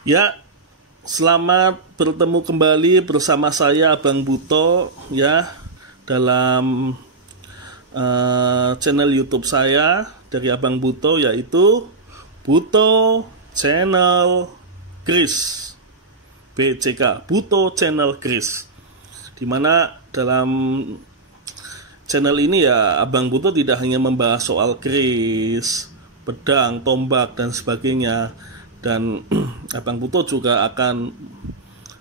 Ya, selamat bertemu kembali bersama saya Abang Buto ya dalam channel YouTube saya dari Abang Buto, yaitu Buto Channel Kris, BCK, Buto Channel Kris. Dimana dalam channel ini ya Abang Buto tidak hanya membahas soal kris, pedang, tombak dan sebagainya. Dan Abang Buto juga akan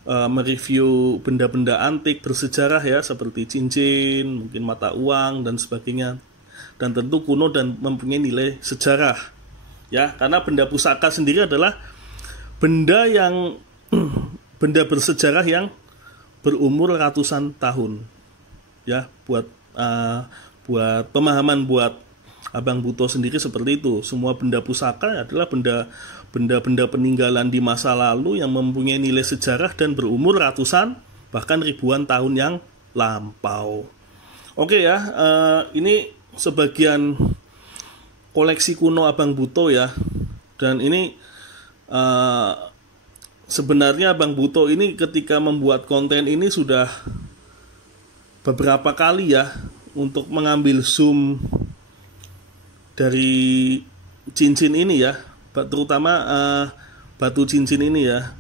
mereview benda-benda antik bersejarah ya, seperti cincin, mungkin mata uang dan sebagainya. Dan tentu kuno dan mempunyai nilai sejarah. Ya, karena benda pusaka sendiri adalah benda yang benda bersejarah yang berumur ratusan tahun. Ya, buat pemahaman buat Abang Buto sendiri seperti itu. Semua benda pusaka adalah benda-benda peninggalan di masa lalu yang mempunyai nilai sejarah dan berumur ratusan bahkan ribuan tahun yang lampau. Oke ya, ini sebagian koleksi kuno Abang Buto ya. Dan ini sebenarnya Abang Buto ini ketika membuat konten ini sudah beberapa kali ya untuk mengambil zoom dari cincin ini ya, terutama batu cincin ini ya.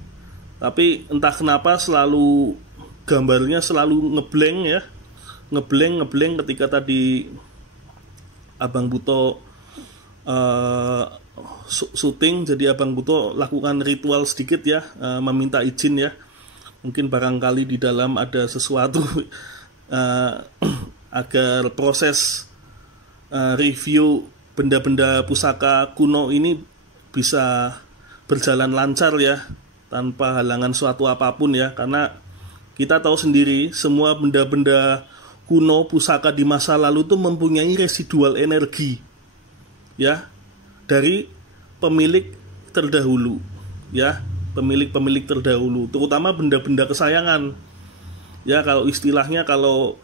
Tapi entah kenapa selalu gambarnya selalu ngeblank ya, ngeblank ketika tadi Abang Buto syuting. Jadi Abang Buto lakukan ritual sedikit ya, meminta izin ya. Mungkin barangkali di dalam ada sesuatu agar proses review benda-benda pusaka kuno ini bisa berjalan lancar ya, tanpa halangan suatu apapun ya. Karena kita tahu sendiri semua benda-benda kuno pusaka di masa lalu itu mempunyai residual energi ya dari pemilik terdahulu ya, pemilik terdahulu, terutama benda-benda kesayangan ya. Kalau istilahnya, kalau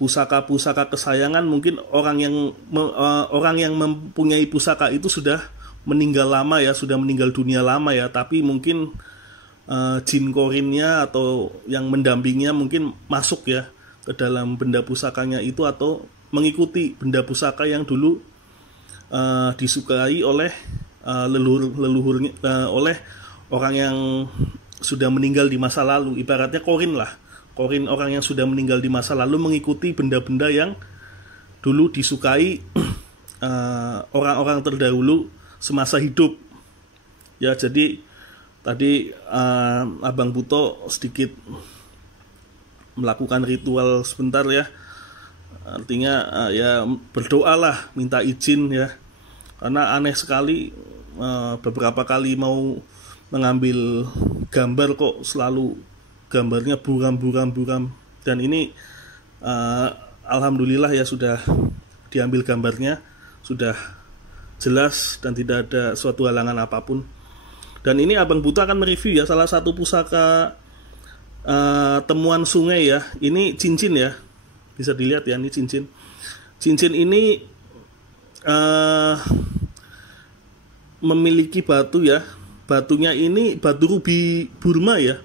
pusaka-pusaka kesayangan, mungkin orang yang mempunyai pusaka itu sudah meninggal lama ya, sudah meninggal dunia lama ya. Tapi mungkin jin korinnya atau yang mendampinginya mungkin masuk ya ke dalam benda pusakanya itu, atau mengikuti benda pusaka yang dulu disukai oleh leluhurnya, oleh orang yang sudah meninggal di masa lalu. Ibaratnya korin lah, korin orang yang sudah meninggal di masa lalu mengikuti benda-benda yang dulu disukai orang-orang terdahulu semasa hidup ya. Jadi tadi Abang Buto sedikit melakukan ritual sebentar ya, artinya ya berdoalah, minta izin ya. Karena aneh sekali, beberapa kali mau mengambil gambar kok selalu gambarnya buram. Dan ini alhamdulillah ya, sudah diambil gambarnya, sudah jelas dan tidak ada suatu halangan apapun. Dan ini Abang Buto akan mereview ya salah satu pusaka temuan sungai ya. Ini cincin ya, bisa dilihat ya, ini cincin ini memiliki batu ya. Batunya ini batu rubi Burma ya,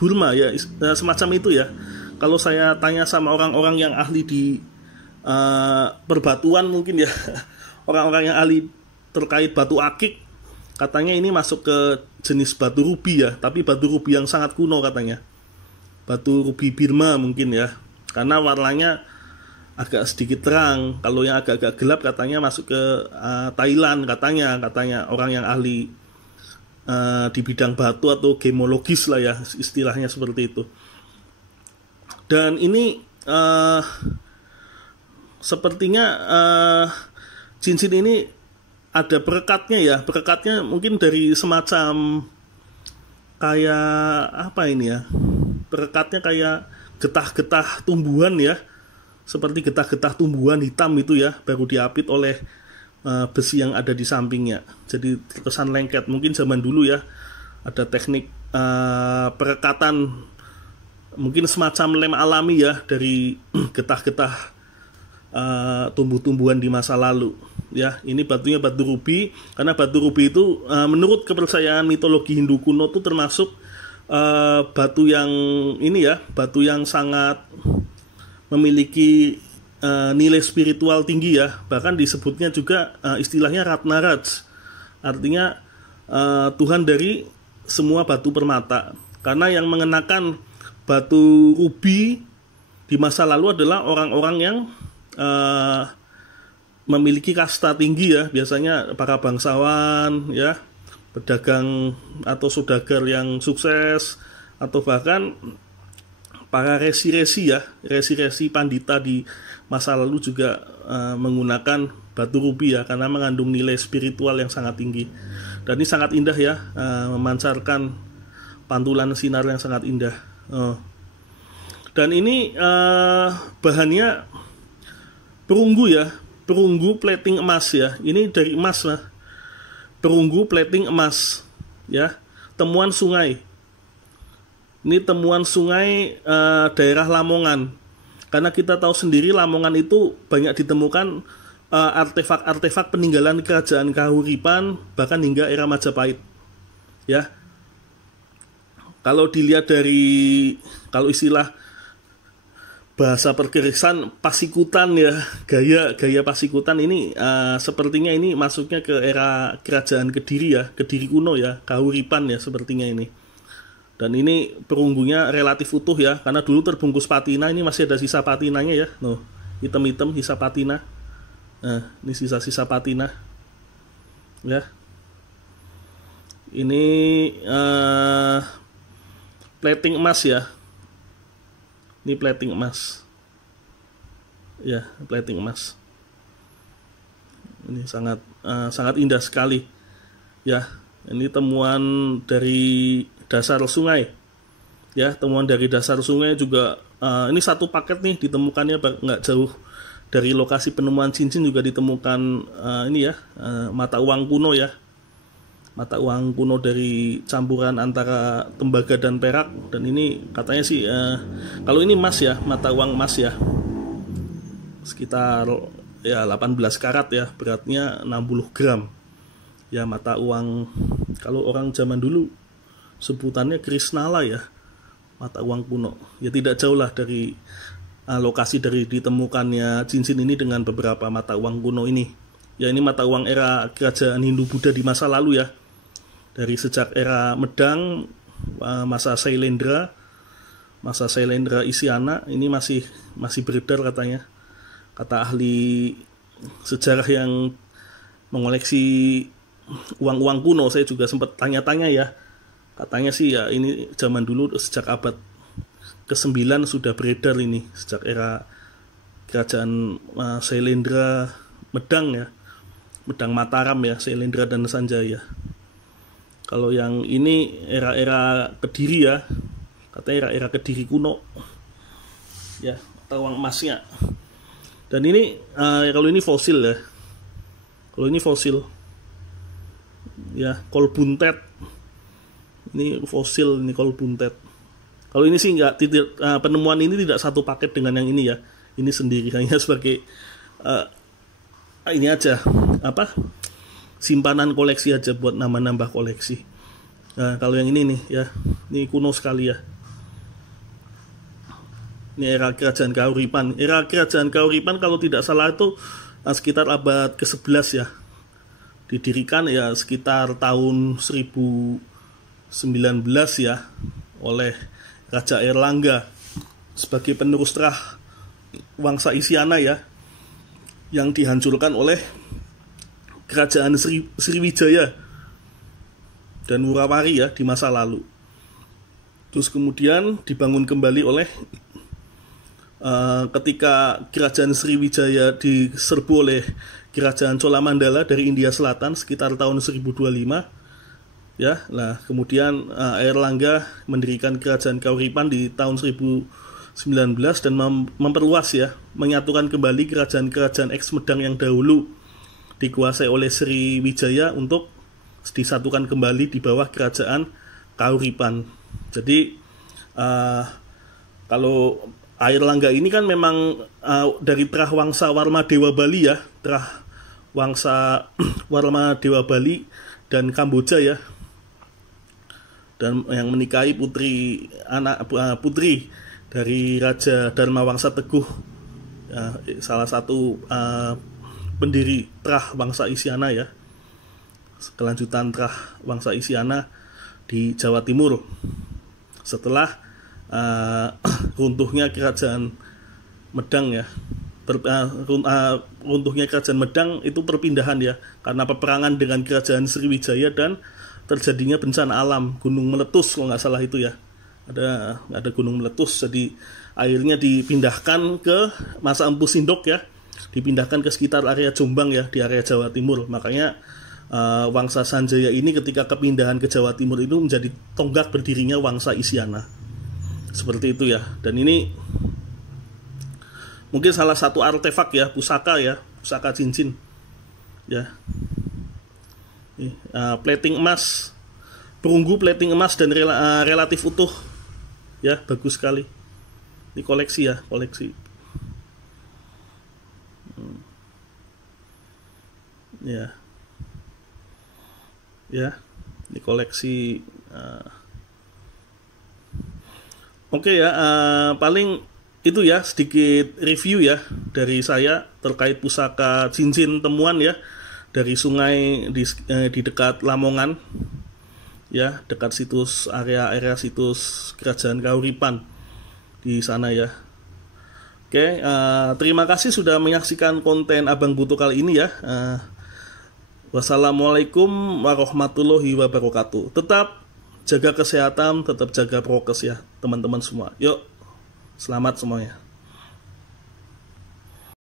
Burma ya, semacam itu ya. Kalau saya tanya sama orang-orang yang ahli di perbatuan mungkin ya, orang-orang yang ahli terkait batu akik, katanya ini masuk ke jenis batu rubi ya, tapi batu rubi yang sangat kuno katanya. Batu rubi Burma mungkin ya, karena warnanya agak sedikit terang. Kalau yang agak-agak gelap katanya masuk ke Thailand katanya orang yang ahli di bidang batu atau gemologis lah ya, istilahnya seperti itu. Dan ini sepertinya cincin ini ada perekatnya ya. Perekatnya mungkin dari semacam kayak apa ini ya, perekatnya kayak getah-getah tumbuhan ya, seperti getah-getah tumbuhan hitam itu ya, baru diapit oleh besi yang ada di sampingnya. Jadi terkesan lengket. Mungkin zaman dulu ya ada teknik perekatan, mungkin semacam lem alami ya, dari getah-getah tumbuh-tumbuhan di masa lalu. ya. Ini batunya batu rubi, karena batu rubi itu menurut kepercayaan mitologi Hindu kuno itu termasuk batu yang ini ya, batu yang sangat memiliki nilai spiritual tinggi ya. Bahkan disebutnya juga istilahnya Ratnaraj, artinya Tuhan dari semua batu permata. Karena yang mengenakan batu rubi di masa lalu adalah orang-orang yang memiliki kasta tinggi ya, biasanya para bangsawan ya, pedagang atau saudagar yang sukses, atau bahkan para resi-resi ya, resi-resi pandita di masa lalu juga menggunakan batu rubi ya, karena mengandung nilai spiritual yang sangat tinggi. Dan ini sangat indah ya, memancarkan pantulan sinar yang sangat indah. Dan ini bahannya perunggu ya, perunggu plating emas ya. Ini dari emas lah, perunggu plating emas ya, temuan sungai. Ini temuan sungai daerah Lamongan. Karena kita tahu sendiri Lamongan itu banyak ditemukan artefak-artefak peninggalan kerajaan Kahuripan, bahkan hingga era Majapahit ya. Kalau dilihat dari, kalau istilah bahasa pergerisan, Pasikutan ya, gaya Pasikutan ini sepertinya ini masuknya ke era kerajaan Kediri ya, Kediri kuno ya, Kahuripan ya sepertinya ini. Dan ini perunggunya relatif utuh ya, karena dulu terbungkus patina. Ini masih ada sisa patinanya ya, no, hitam-hitam sisa patina. Nah, ini sisa-sisa patina ya. Ini plating emas ya. Ini plating emas ya, plating emas. Ini sangat sangat indah sekali ya. Ini temuan dari dasar sungai ya, temuan dari dasar sungai juga. Ini satu paket nih ditemukannya nggak jauh dari lokasi penemuan cincin, juga ditemukan ini ya, mata uang kuno ya, mata uang kuno dari campuran antara tembaga dan perak. Dan ini katanya sih kalau ini emas ya, mata uang emas ya, sekitar ya 18 karat ya, beratnya 60 gram ya, mata uang. Kalau orang zaman dulu sebutannya Krisnala ya, mata uang kuno ya. Tidak jauh lah dari lokasi dari ditemukannya cincin ini dengan beberapa mata uang kuno ini ya. Ini mata uang era kerajaan Hindu Buddha di masa lalu ya, dari sejak era Medang, masa Sailendra Isyana. Ini masih beredar katanya, kata ahli sejarah yang mengoleksi uang-uang kuno. Saya juga sempat tanya-tanya ya, katanya sih ya ini zaman dulu sejak abad ke-9 sudah beredar ini, sejak era kerajaan Sailendra Medang ya, Medang Mataram ya, Sailendra dan Sanjaya. Kalau yang ini era-era Kediri ya, katanya era-era Kediri kuno ya, atau uang emasnya. Dan ini kalau ini fosil ya, kalau ini fosil ya, kol buntet. Ini fosil, ini kol buntet. Kalau ini sih enggak, penemuan ini tidak satu paket dengan yang ini ya. Ini sendiri, hanya sebagai ini aja, apa, simpanan koleksi aja buat nambah koleksi. Nah, kalau yang ini nih ya, ini kuno sekali ya. Ini era kerajaan Kahuripan. Era kerajaan Kahuripan kalau tidak salah itu sekitar abad ke-11 ya. Didirikan ya sekitar tahun 1019 ya, oleh Raja Airlangga sebagai penerus terah Wangsa Isyana ya, yang dihancurkan oleh kerajaan Sriwijaya dan Wurawari ya di masa lalu. Terus kemudian dibangun kembali oleh ketika kerajaan Sriwijaya diserbu oleh kerajaan Cholamandala dari India Selatan sekitar tahun 1025 ya. Nah, kemudian Airlangga mendirikan kerajaan Kahuripan di tahun 1019 dan memperluas ya, menyatukan kembali kerajaan-kerajaan eks Medang yang dahulu dikuasai oleh Sriwijaya untuk disatukan kembali di bawah kerajaan Kahuripan. Jadi kalau Airlangga ini kan memang dari terah Wangsa Warma Dewa Bali ya, terah wangsa Warma Dewa Bali dan Kamboja ya, dan yang menikahi putri dari Raja Dharma Wangsa Teguh ya, salah satu pendiri Trah Wangsa Isyana ya, kelanjutan Trah Wangsa Isyana di Jawa Timur setelah runtuhnya Kerajaan Medang ya. Runtuhnya Kerajaan Medang itu perpindahan ya, karena peperangan dengan Kerajaan Sriwijaya dan terjadinya bencana alam, gunung meletus kalau nggak salah itu ya, ada gunung meletus, jadi akhirnya dipindahkan ke Masa Empu Sindok ya, dipindahkan ke sekitar area Jombang ya, di area Jawa Timur. Makanya Wangsa Sanjaya ini ketika kepindahan ke Jawa Timur itu menjadi tonggak berdirinya Wangsa Isyana, seperti itu ya. Dan ini mungkin salah satu artefak ya, pusaka cincin ya. Plating emas, perunggu plating emas dan relatif utuh ya, bagus sekali. Ini koleksi ya, koleksi. Ya, ini koleksi. Oke ya, paling itu ya sedikit review ya dari saya terkait pusaka cincin temuan ya dari sungai di dekat Lamongan ya, dekat situs area situs Kerajaan Kahuripan di sana ya. Oke, terima kasih sudah menyaksikan konten Abang Butuh kali ini ya. Wassalamualaikum warahmatullahi wabarakatuh. Tetap jaga kesehatan, tetap jaga prokes ya teman-teman semua. Yuk, selamat semuanya.